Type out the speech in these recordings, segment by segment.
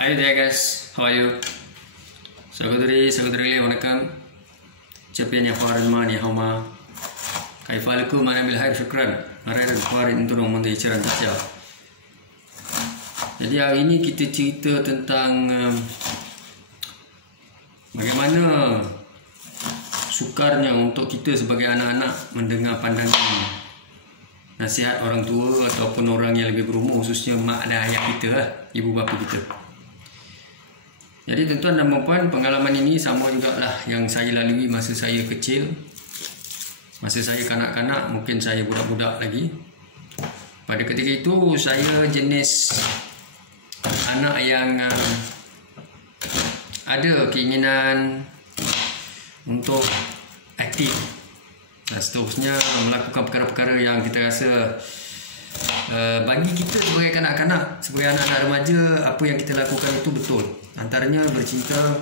Hi there guys, how are you? சகோதரிகளே வணக்கம். Cepian yang farin ni hama. Kaifalku mana bilhai syukran. Arah farin untuk memenuhi ceran saja. Jadi hari ini kita cerita tentang bagaimana sukarnya untuk kita sebagai anak-anak mendengar pandangan nasihat orang tua ataupun orang yang lebih berumur, khususnya mak dan ayah kita lah, ibu bapa kita. Jadi tuan-tuan dan puan, pengalaman ini sama jugalah yang saya lalui masa saya kecil, masa saya kanak-kanak, mungkin saya budak-budak lagi. Pada ketika itu saya jenis anak yang ada keinginan untuk aktif dan seterusnya melakukan perkara-perkara yang kita rasa bagi kita sebagai kanak-kanak, sebagai anak-anak remaja, apa yang kita lakukan itu betul. Antaranya bercinta,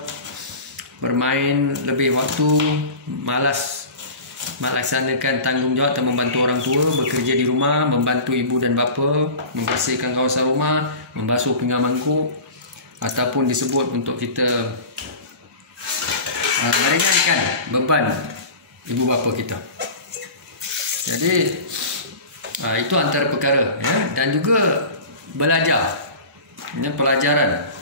bermain lebih waktu, malas melaksanakan tanggungjawab dan membantu orang tua, bekerja di rumah, membantu ibu dan bapa, membersihkan kawasan rumah, membasuh pinggan mangkuk, ataupun disebut untuk kita meringankan beban ibu bapa kita. Jadi itu antara perkara, ya. Dan juga belajar, ini pelajaran.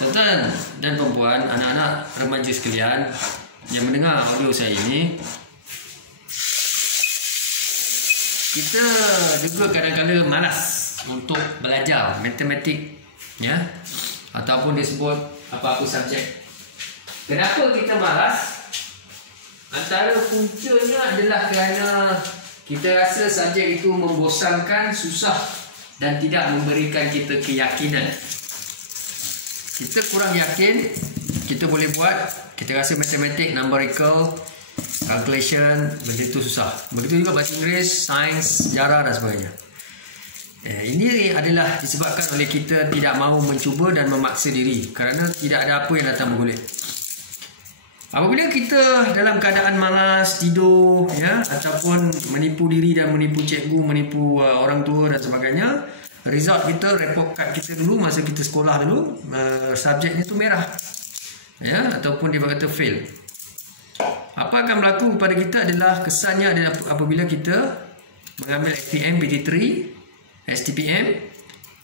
Tuan-tuan dan perempuan, anak-anak remaja sekalian yang mendengar audio saya ini, kita juga kadang-kadang malas untuk belajar matematik, ya, ataupun disebut apa-apa subjek. Kenapa kita malas? Antara puncanya adalah kerana kita rasa subjek itu membosankan, susah dan tidak memberikan kita keyakinan. Kita kurang yakin kita boleh buat. Kita rasa matematik, numerical, calculation begitu susah. Begitu juga bahasa Inggeris, sains, sejarah dan sebagainya. Ini adalah disebabkan oleh kita tidak mahu mencuba dan memaksa diri kerana tidak ada apa yang datang bergulir. Apabila kita dalam keadaan malas, tidur, ya, ataupun menipu diri dan menipu cikgu, menipu orang tua dan sebagainya, result kita, report card kita dulu masa kita sekolah dulu, subjeknya tu merah, ya, ataupun dia kata fail. Apa akan berlaku kepada kita adalah kesannya adalah apabila kita mengambil SPM, PT3, STPM,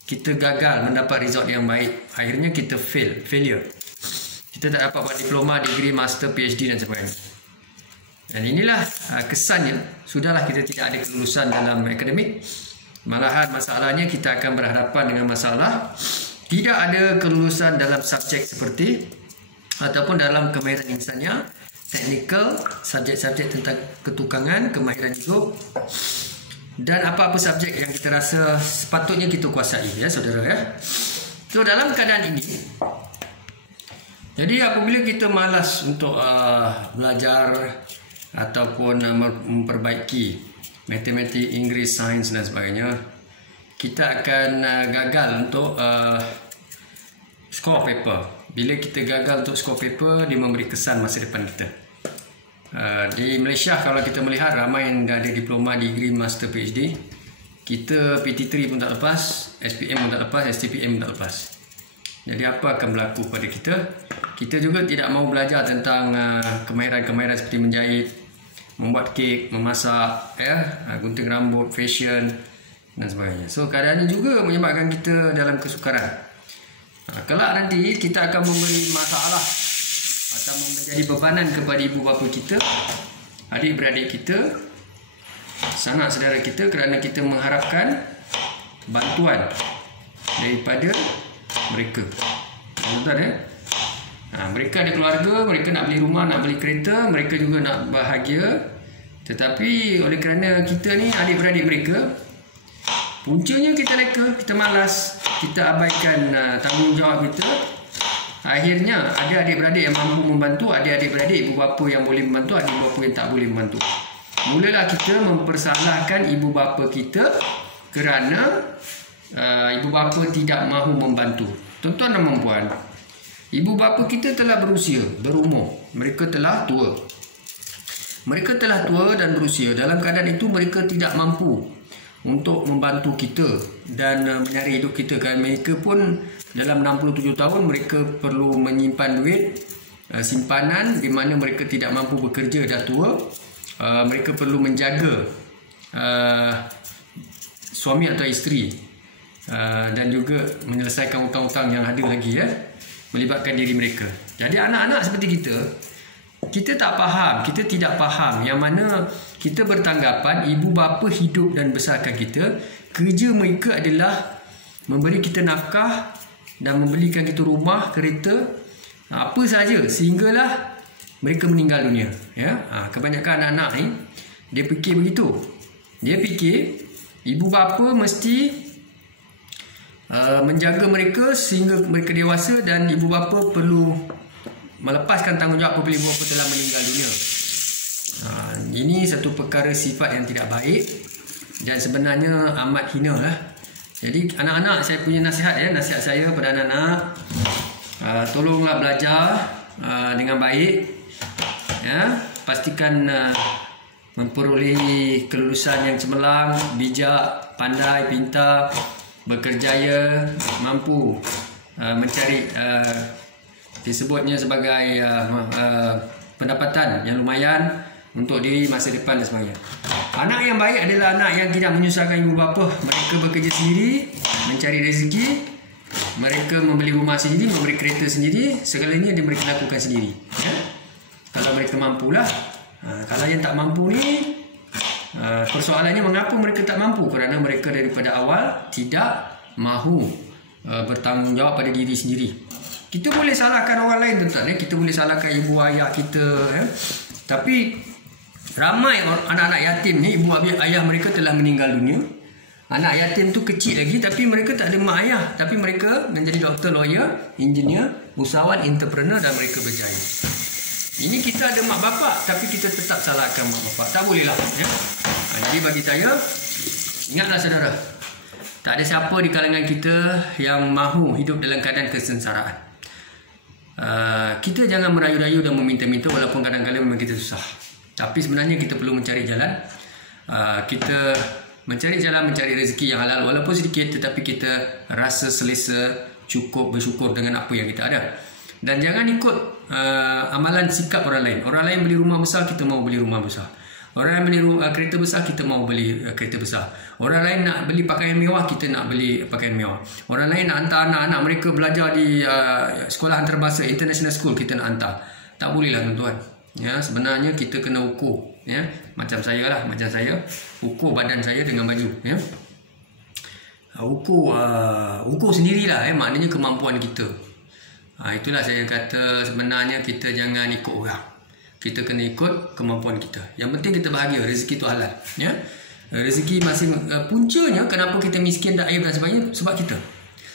kita gagal mendapat result yang baik. Akhirnya kita failure. Kita tak dapat buat diploma, degree, master, PhD dan sebagainya. Dan inilah kesannya, sudahlah kita tidak ada kelulusan dalam akademik. Malahan masalahnya kita akan berhadapan dengan masalah tidak ada kelulusan dalam subjek seperti ataupun dalam kemahiran insannya, teknikal, subjek-subjek tentang ketukangan, kemahiran hidup dan apa-apa subjek yang kita rasa sepatutnya kita kuasai, ya saudara, ya. So dalam keadaan ini, jadi apabila kita malas untuk belajar ataupun memperbaiki matematik, Inggeris, sains dan sebagainya, kita akan gagal untuk score paper. Bila kita gagal untuk score paper, dia memberi kesan masa depan kita. Di Malaysia, kalau kita melihat ramai yang dah ada diploma, degree, master, PhD, kita PT3 pun tak lepas, SPM pun tak lepas, STPM pun tak lepas. Jadi apa akan berlaku pada kita? Kita juga tidak mahu belajar tentang kemahiran-kemahiran seperti menjahit, membuat kek, memasak, ya, gunting rambut, fashion dan sebagainya. So keadaan ini juga menyebabkan kita dalam kesukaran. Kelak nanti kita akan memberi masalah atau menjadi bebanan kepada ibu bapa kita, adik-beradik kita, sanak saudara kita, kerana kita mengharapkan bantuan daripada mereka. Tuan-tuan, ya. Mereka ada keluarga, mereka nak beli rumah, nak beli kereta, mereka juga nak bahagia. Tetapi oleh kerana kita ni adik-beradik mereka, puncanya kita reka, kita malas, kita abaikan tanggungjawab kita. Akhirnya ada adik-beradik yang mampu membantu, ada adik-beradik ibu bapa yang boleh membantu, ada ibu bapa yang tak boleh membantu. Mulalah kita mempersalahkan ibu bapa kita kerana ibu bapa tidak mahu membantu. Tuan-tuan dan puan, ibu bapa kita telah berusia, berumur. Mereka telah tua. Mereka telah tua dan berusia. Dalam keadaan itu mereka tidak mampu untuk membantu kita dan mencari hidup kita kan. Mereka pun dalam 67 tahun mereka perlu menyimpan duit simpanan di mana mereka tidak mampu bekerja dah tua. Mereka perlu menjaga suami atau isteri dan juga menyelesaikan hutang-hutang yang ada lagi melibatkan diri mereka. Jadi anak-anak seperti kita tak faham, kita tidak faham yang mana kita bertanggapan ibu bapa hidup dan besarkan kita, kerja mereka adalah memberi kita nafkah dan membelikan kita rumah, kereta, apa sahaja sehinggalah mereka meninggal dunia. Kebanyakan anak-anak ni dia fikir begitu. Dia fikir ibu bapa mesti menjaga mereka sehingga mereka dewasa dan ibu bapa perlu melepaskan tanggungjawab apabila ibu bapa telah meninggal dunia. Ini satu perkara sifat yang tidak baik dan sebenarnya amat hina lah. Jadi anak-anak, saya punya nasihat nasihat saya pada anak-anak, tolonglah belajar dengan baik, pastikan memperolehi kelulusan yang cemerlang, bijak, pandai, pintar, berkerjaya, mampu mencari disebutnya sebagai pendapatan yang lumayan untuk diri masa depan dan sebagainya. Anak yang baik adalah anak yang tidak menyusahkan ibu bapa. Mereka bekerja sendiri, mencari rezeki, mereka membeli rumah sendiri, membeli kereta sendiri, segalanya dia mereka lakukan sendiri. Kalau mereka mampulah. Kalau yang tak mampu ni, persoalannya mengapa mereka tak mampu? Kerana mereka daripada awal tidak mahu bertanggungjawab pada diri sendiri. Kita boleh salahkan orang lain, tuan-tuan, kita boleh salahkan ibu ayah kita, tapi ramai anak-anak yatim ni ibu ayah mereka telah meninggal dunia. Anak yatim tu kecil lagi tapi mereka tak ada mak ayah, tapi mereka menjadi doktor, lawyer, engineer, usahawan, entrepreneur dan mereka berjaya. Ini kita ada mak bapak tapi kita tetap salahkan mak bapak. Tak boleh lah. Jadi bagi saya, ingatlah saudara, tak ada siapa di kalangan kita yang mahu hidup dalam keadaan kesengsaraan. Kita jangan merayu-rayu dan meminta-minta walaupun kadang-kadang memang kita susah. Tapi sebenarnya kita perlu mencari jalan. Kita mencari jalan, mencari rezeki yang halal walaupun sedikit, tetapi kita rasa selesa, cukup, bersyukur dengan apa yang kita ada. Dan jangan ikut amalan sikap orang lain. Orang lain beli rumah besar, kita mau beli rumah besar. Orang lain beli kereta besar, kita mau beli kereta besar. Orang lain nak beli pakaian mewah, kita nak beli pakaian mewah. Orang lain nak hantar anak-anak mereka belajar di sekolah antarabangsa, international school, kita nak hantar. Tak boleh lah tuan-tuan. Sebenarnya kita kena ukur. Macam saya lah, ukur badan saya dengan baju. Ukur sendirilah, maknanya kemampuan kita. Itulah saya kata sebenarnya kita jangan ikut orang. Kita kena ikut kemampuan kita. Yang penting kita bahagia, rezeki itu halal. Rezeki masih puncanya kenapa kita miskin dan aib dan sebagainya, sebab kita.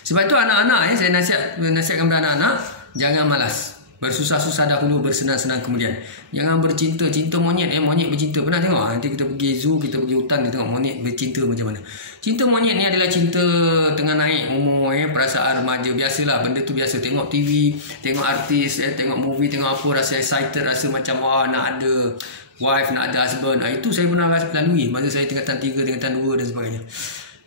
Sebab itu anak-anak, saya nasihatkan kepada anak-anak, jangan malas. Bersusah-susah dahulu, bersenang-senang kemudian. Jangan bercinta, cinta monyet. Monyet bercinta. Pernah tengok? Nanti kita pergi zoo, kita pergi hutan, kita tengok monyet bercinta macam mana. Cinta monyet ni adalah cinta tengah naik umur, perasaan remaja. Biasalah, benda tu biasa. Tengok TV, tengok artis, tengok movie, tengok apa, rasa excited, rasa macam wah nak ada wife, nak ada husband. Itu saya pernah lalui masa saya tingkatan 3, tingkatan 2 dan sebagainya.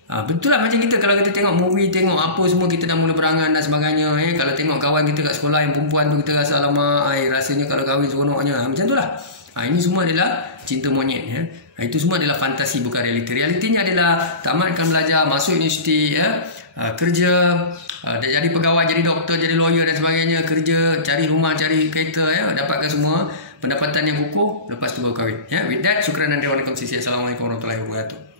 Betul lah macam kita, kalau kita tengok movie, tengok apa semua, kita dah mula berangan dan sebagainya. Kalau tengok kawan kita kat sekolah yang perempuan tu, kita rasa lama, rasanya kalau kahwin seronoknya. Macam tu lah. Ini semua adalah cinta monyet. Itu semua adalah fantasi, bukan realiti. Realitinya adalah tamatkan belajar, masuk universiti, kerja, jadi pegawai, jadi doktor, jadi lawyer dan sebagainya, kerja, cari rumah, cari kereta, dapatkan semua pendapatan yang kukuh, lepas tu baru kahwin. With that, syukran dan terima kasih. Assalamualaikum warahmatullahi wabarakatuh.